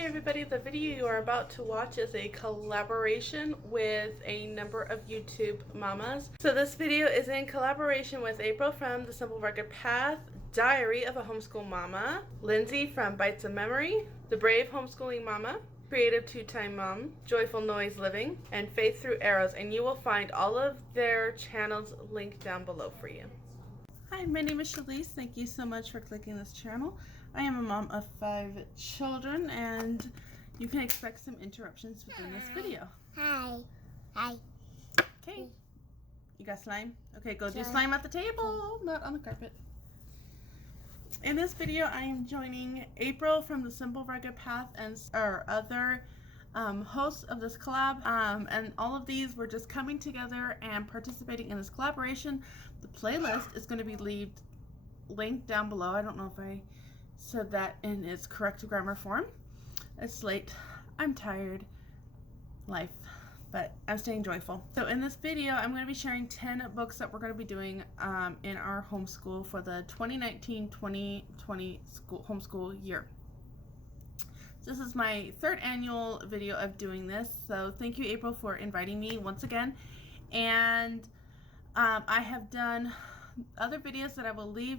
Hi everybody, the video you are about to watch is a collaboration with a number of YouTube mamas. So this video is in collaboration with April from The Simple Rugged Path, Diary of a Homeschool Mama, Lindsay from Bytes of Memory, The Brave Homeschooling Mama, Creative Two-Time Mom, Joyful Noise Living, and Faith Through Arrows, and you will find all of their channels linked down below for you. Hi, my name is Shalise. Thank you so much for clicking this channel. I am a mom of 5 children, and you can expect some interruptions within this video. Hi. Hi. Okay. You got slime? Okay, go do slime at the table, not on the carpet. In this video, I am joining April from The Simple Rugged Path and our other hosts of this collab, and all of these were just coming together and participating in this collaboration. The playlist is going to be linked down below. I don't know if I said that in its correct grammar form. It's late, I'm tired, life, but I'm staying joyful. So in this video, I'm going to be sharing 10 books that we're going to be doing in our homeschool for the 2019-2020 homeschool year. This is my 3rd annual video of doing this, so thank you, April, for inviting me once again. And I have done other videos that I will leave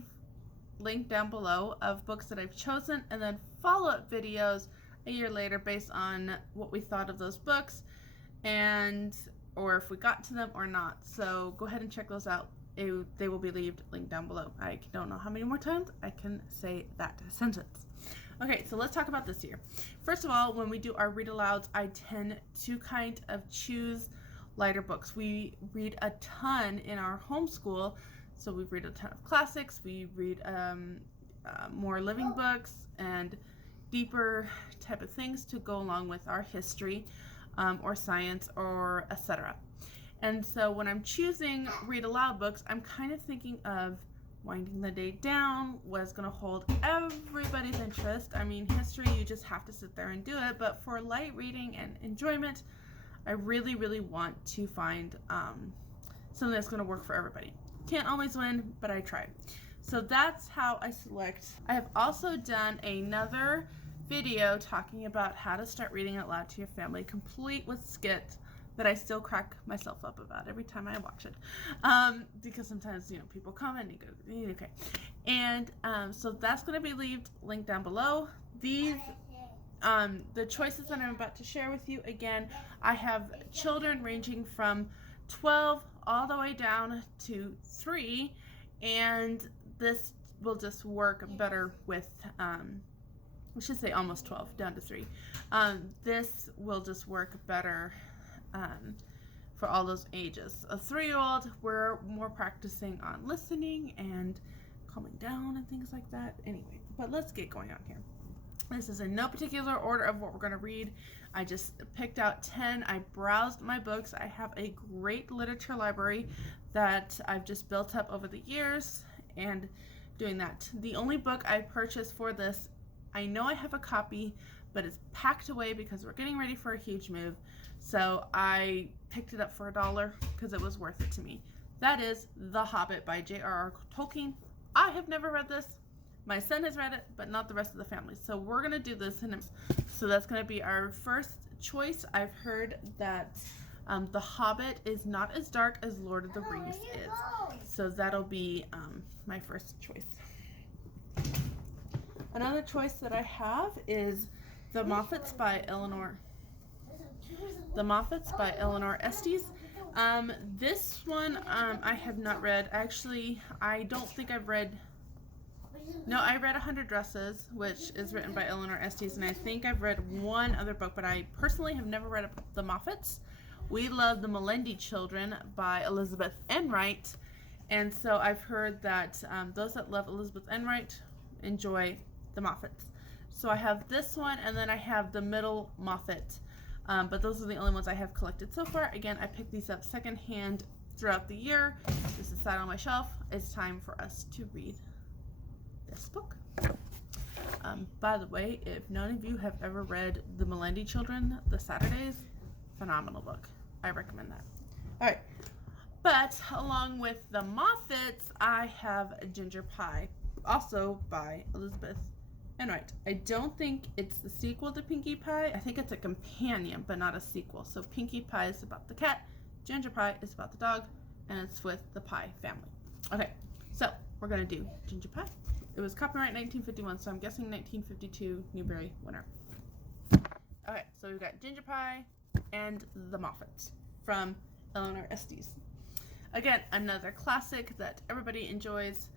linked down below of books that I've chosen, and then follow-up videos a year later based on what we thought of those books and or if we got to them or not. So go ahead and check those out. They will be linked down below. I don't know how many more times I can say that sentence. Okay, so let's talk about this year. First of all, when we do our read alouds, I tend to kind of choose lighter books. We read a ton in our homeschool, so we read a ton of classics. We read more living books and deeper type of things to go along with our history or science or etc. And so when I'm choosing read aloud books, I'm kind of thinking of winding the day down, what's going to hold everybody's interest. I mean, history, you just have to sit there and do it, but for light reading and enjoyment, I really, really want to find something that's going to work for everybody. Can't always win, but I try. So that's how I select. I have also done another video talking about how to start reading out loud to your family, complete with skits that I still crack myself up about every time I watch it, because sometimes, people comment and you go, okay. And so that's going to be linked down below. These, the choices that I'm about to share with you, again, I have children ranging from 12 all the way down to 3, and this will just work better with, I should say almost 12 down to 3. This will just work better for all those ages. A 3-year-old, we're more practicing on listening and calming down and things like that. Anyway, but let's get going on here. This is in no particular order of what we're going to read. I just picked out 10. I browsed my books. I have a great literature library that I've just built up over the years and doing that. The only book I purchased for this, I know I have a copy, but it's packed away because we're getting ready for a huge move. So I picked it up for $1 because it was worth it to me. That is The Hobbit by J.R.R. Tolkien. I have never read this. My son has read it, but not the rest of the family. So we're going to do this. So that's going to be our first choice. I've heard that The Hobbit is not as dark as Lord of the Rings is. So that'll be my first choice. Another choice that I have is The Muffins by Eleanor Estes. This one I have not read. Actually, I don't think I've read. No, I read 100 Dresses, which is written by Eleanor Estes, and I think I've read one other book, but I personally have never read The Muffins. We Love the Melendi Children by Elizabeth Enright, and so I've heard that those that love Elizabeth Enright enjoy The Muffins. So I have this one, and then I have the Middle Moffat, but those are the only ones I have collected so far. Again, I picked these up secondhand throughout the year. This is sat on my shelf. It's time for us to read this book. By the way, if none of you have ever read The Melendi Children, The Saturdays, phenomenal book. I recommend that. Alright, but along with The Moffats, I have Ginger Pie, also by Elizabeth And right, I don't think it's the sequel to Pinkie Pie. I think it's a companion, but not a sequel. So Pinkie Pie is about the cat, Ginger Pie is about the dog, and it's with the Pie family. Okay, so we're gonna do Ginger Pie. It was copyright 1951, so I'm guessing 1952 Newbery winner. Okay, so we've got Ginger Pie and the Muffins from Eleanor Estes. Again, another classic that everybody enjoys.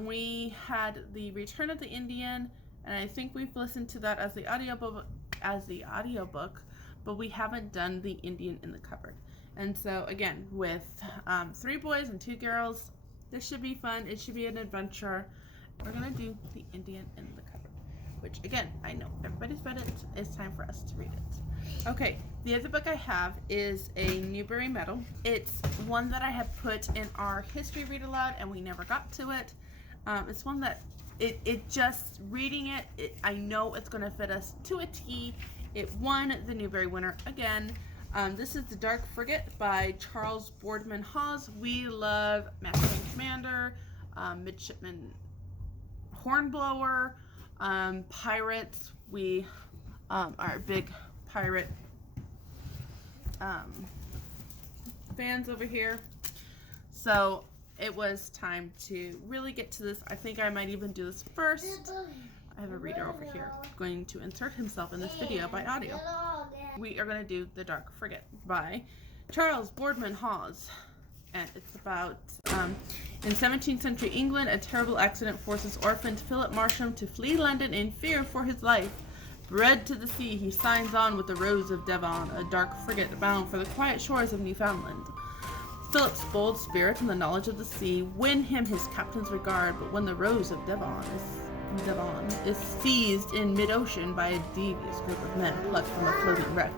We had the Return of the Indian, and I think we've listened to that as the audiobook, but we haven't done the Indian in the Cupboard. And so again, with 3 boys and 2 girls, this should be fun. It should be an adventure. We're gonna do the Indian in the Cupboard, which again, I know everybody's read it. It's time for us to read it. Okay, the other book I have is a Newbery Medal. It's one that I have put in our history read aloud, and we never got to it. It's one that it just reading it, I know it's going to fit us to a T. It won the Newbery winner again. This is the Dark Frigate by Charles Boardman Hawes. We love Master and Commander, Midshipman Hornblower, pirates. We are big pirate fans over here. So it was time to really get to this. I think I might even do this first. I have a reader over here going to insert himself in this video by audio. We are going to do The Dark Frigate by Charles Boardman Hawes. And it's about, in 17th century England, a terrible accident forces orphaned Philip Marsham to flee London in fear for his life. Bred to the sea, he signs on with the Rose of Devon, a dark frigate bound for the quiet shores of Newfoundland. Philip's bold spirit and the knowledge of the sea win him his captain's regard, but when the Rose of Devon is seized in mid-ocean by a devious group of men plucked from a floating wreck,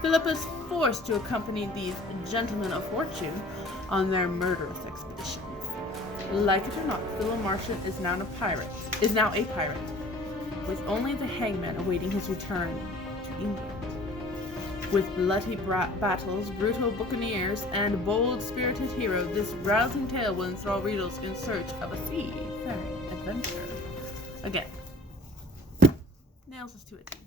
Philip is forced to accompany these gentlemen of fortune on their murderous expeditions. Like it or not, Philip Marsham is now a pirate, with only the hangman awaiting his return to England. With bloody battles, brutal buccaneers, and bold-spirited hero, this rousing tale will enthrall readers in search of a seafaring adventure. Again, nails us to a T.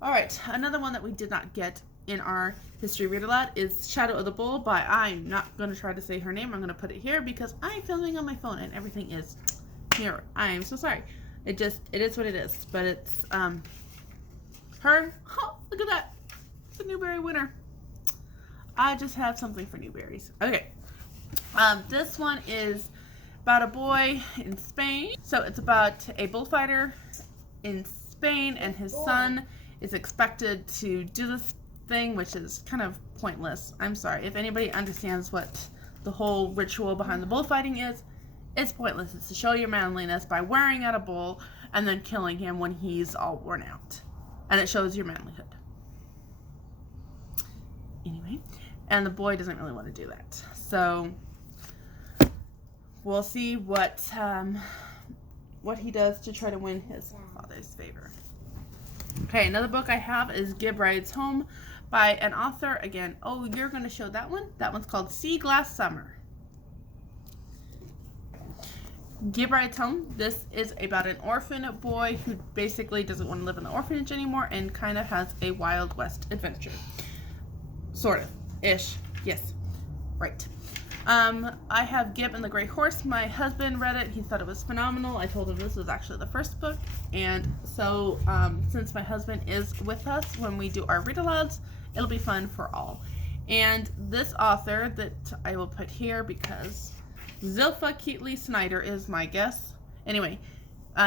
Alright, another one that we did not get in our history read aloud is Shadow of the Bull by, I'm not going to try to say her name, I'm going to put it here because I'm filming on my phone and everything is here. I am so sorry. It is what it is, but it's, her, oh, look at that, it's a Newbery winner. I just have something for Newberries. Okay, this one is about a boy in Spain. So it's about a bullfighter in Spain, and his son is expected to do this thing, which is kind of pointless. I'm sorry, if anybody understands what the whole ritual behind the bullfighting is, it's pointless. It's to show your manliness by wearing out a bull and then killing him when he's all worn out. And it shows your manlyhood. Anyway, and the boy doesn't really want to do that. So we'll see what he does to try to win his father's favor. Okay, another book I have is Gib Rides Home by an author. Again, oh, you're going to show that one? That one's called Sea Glass Summer. Gib Rides Home. This is about an orphan boy who basically doesn't want to live in the orphanage anymore and kind of has a Wild West adventure. Sort of. Ish. Yes. Right. I have Gib and the Gray Horse. My husband read it. He thought it was phenomenal. I told him this was actually the first book. And so, since my husband is with us when we do our read-alouds, it'll be fun for all. And this author that I will put here because Zilpha Keatley Snyder is my guess. Anyway,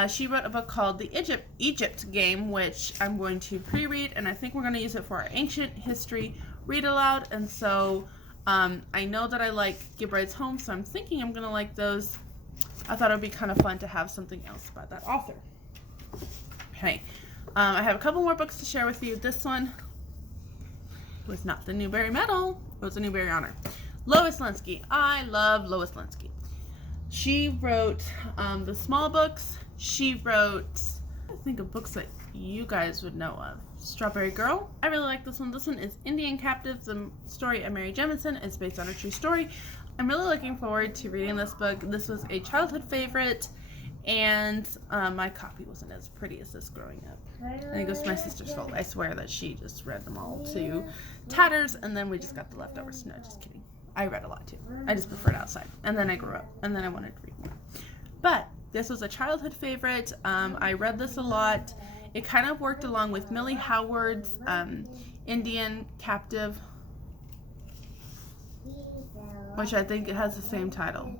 she wrote a book called The Egypt Game, which I'm going to pre-read, and I think we're going to use it for our ancient history read-aloud. And so I know that I like Gib Rides Home, so I'm thinking I'm going to like those. I thought it would be kind of fun to have something else by that author. Okay, I have a couple more books to share with you. This one was not the Newbery Medal, it was a Newbery Honor. Lois Linsky. I love Lois Linsky. She wrote the small books. She wrote, I think of books that you guys would know of. Strawberry Girl. I really like this one. This one is Indian Captives, the story of Mary Jemison. It's based on a true story. I'm really looking forward to reading this book. This was a childhood favorite, And my copy wasn't as pretty as this growing up. I think it was my sister's fault. I swear that she just read them all to tatters, and then we just got the leftovers. No, just kidding. I read a lot too. I just preferred outside. And then I grew up, and then I wanted to read more. But this was a childhood favorite. I read this a lot. It kind of worked along with Millie Howard's Indian Captive, which I think it has the same title.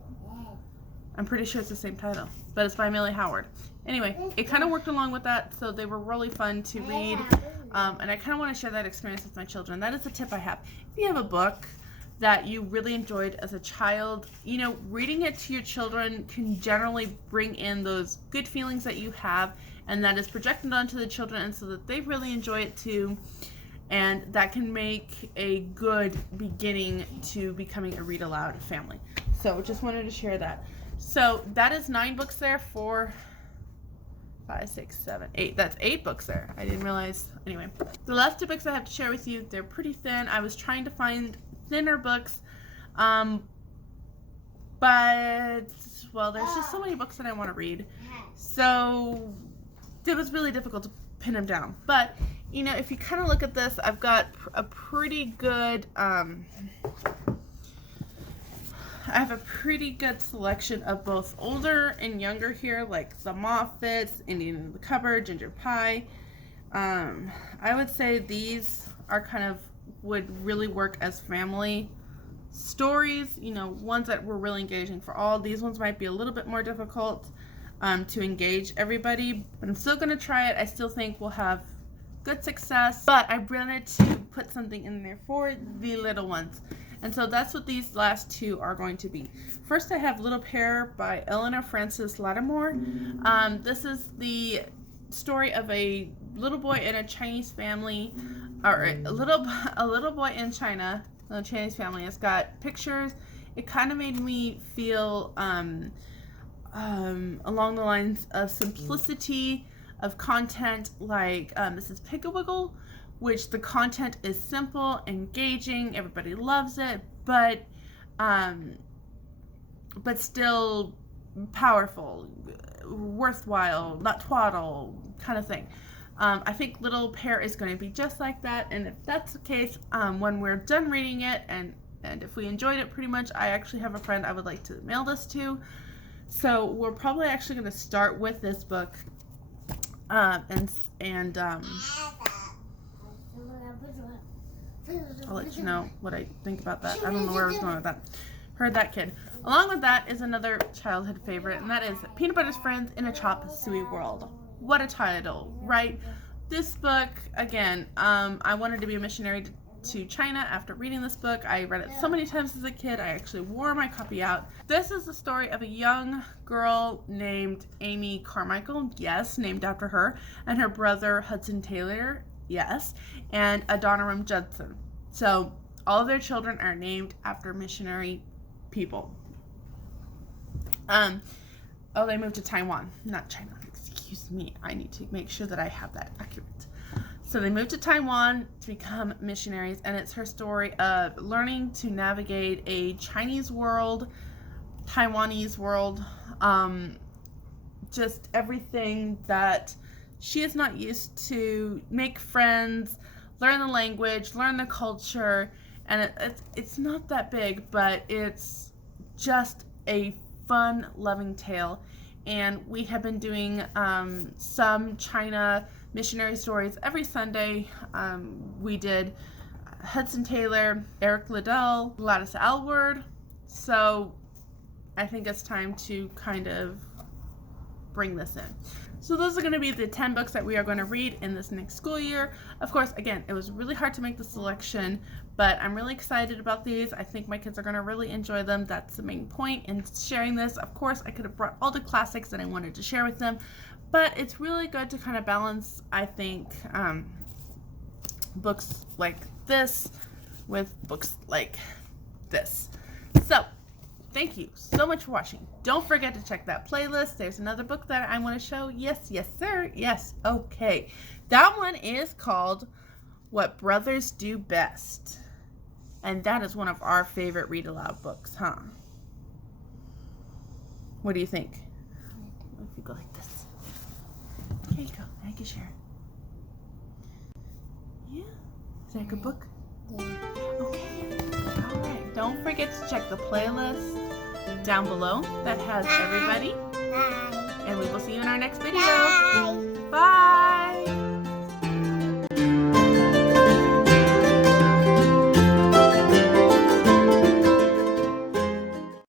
I'm pretty sure it's the same title, but it's by Millie Howard. Anyway, it kind of worked along with that, so they were really fun to read, and I kind of want to share that experience with my children. That is a tip I have. If you have a book that you really enjoyed as a child, you know, reading it to your children can generally bring in those good feelings that you have, and that is projected onto the children, and so that they really enjoy it too, and that can make a good beginning to becoming a read aloud family. So just wanted to share that. So that is 9 books there. 4, 5, 6, 7, 8. That's 8 books there. I didn't realize. Anyway, the last 2 books I have to share with you, they're pretty thin. I was trying to find thinner books, but, well, there's just so many books that I want to read. So it was really difficult to pin them down. But, you know, if you kind of look at this, I've got a pretty good, I have a pretty good selection of both older and younger here, like the Muffins, Indian in the Cupboard, Ginger Pie. I would say these are kind of, would really work as family stories, you know, ones that were really engaging for all. These ones might be a little bit more difficult to engage everybody, but I'm still going to try it. I still think we'll have good success, but I wanted to put something in there for the little ones. And so that's what these last 2 are going to be. First, I have Little Pear by Eleanor Frances Lattimore. This is the story of a little boy in a Chinese family, or a little boy in China, a Chinese family. It's got pictures. It kind of made me feel along the lines of simplicity of content, like Mrs. Pickawiggle, which the content is simple, engaging, everybody loves it, but still powerful, worthwhile, not twaddle kind of thing. I think Little Pear is going to be just like that, and if that's the case, when we're done reading it, and if we enjoyed it pretty much, I actually have a friend I would like to mail this to. So we're probably actually going to start with this book, and I'll let you know what I think about that. I don't know where I was going with that. Heard that, kid. Along with that is another childhood favorite, and that is Peanut Butter's Friends in a Chop Suey World. What a title, right? This book, again, I wanted to be a missionary to China after reading this book. I read it so many times as a kid, I actually wore my copy out. This is the story of a young girl named Amy Carmichael, yes, named after her, and her brother Hudson Taylor, yes, and Adoniram Judson. So all of their children are named after missionary people. They moved to Taiwan, not China. Excuse me. I need to make sure that I have that accurate. So they moved to Taiwan to become missionaries, and it's her story of learning to navigate a Chinese world, Taiwanese world, just everything that she is not used to, make friends, learn the language, learn the culture, and it's not that big, but it's just a fun, loving tale. And we have been doing some China missionary stories every Sunday. We did Hudson Taylor, Eric Liddell, Gladys Aylward. So I think it's time to kind of bring this in. So those are going to be the 10 books that we are going to read in this next school year. Of course, again, it was really hard to make the selection, but I'm really excited about these. I think my kids are going to really enjoy them. That's the main point in sharing this. Of course, I could have brought all the classics that I wanted to share with them, but it's really good to kind of balance, I think, books like this with books like this. So thank you so much for watching. Don't forget to check that playlist. There's another book that I want to show. Yes, yes, sir. Yes. Okay. That one is called What Brothers Do Best. And that is one of our favorite read aloud books, huh? What do you think? If you go like this. There you go. I can share. Yeah. Is that a good book? Yeah. Okay. Alright. Don't forget to check the playlist down below that has everybody. Bye. And we will see you in our next video. Bye.